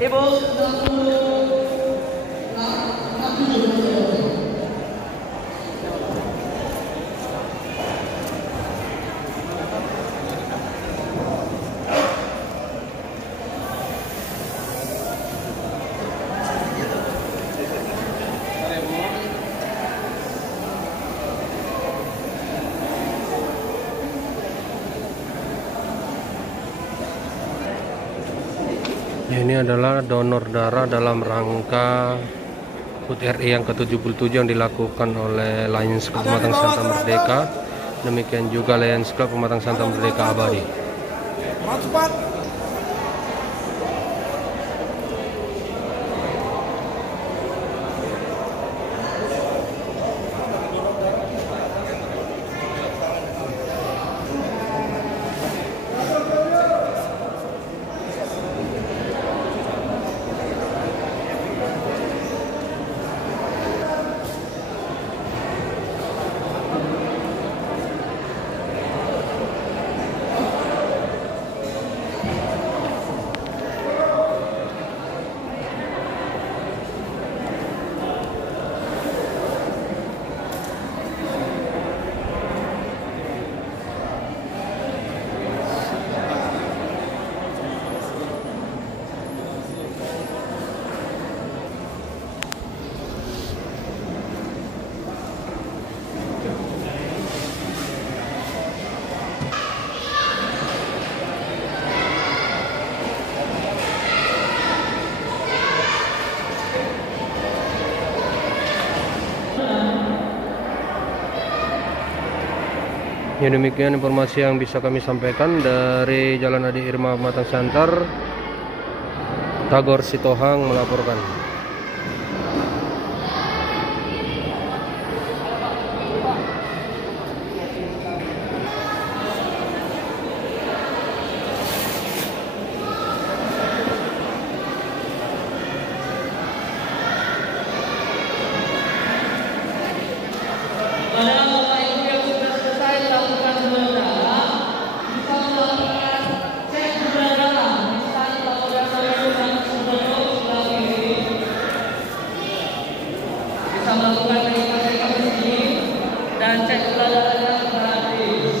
Ibu. Ini adalah donor darah dalam rangka HUT RI yang ke-77 yang dilakukan oleh Lions Club Pematang Siantar Merdeka. Demikian juga Lions Club Pematang Siantar Merdeka Abadi. Ya, demikian informasi yang bisa kami sampaikan dari Jalan Adi Irma Pematang Siantar. Tagor Sitohang melaporkan. Melakukan verifikasi ini dan cek gula darahnya gratis.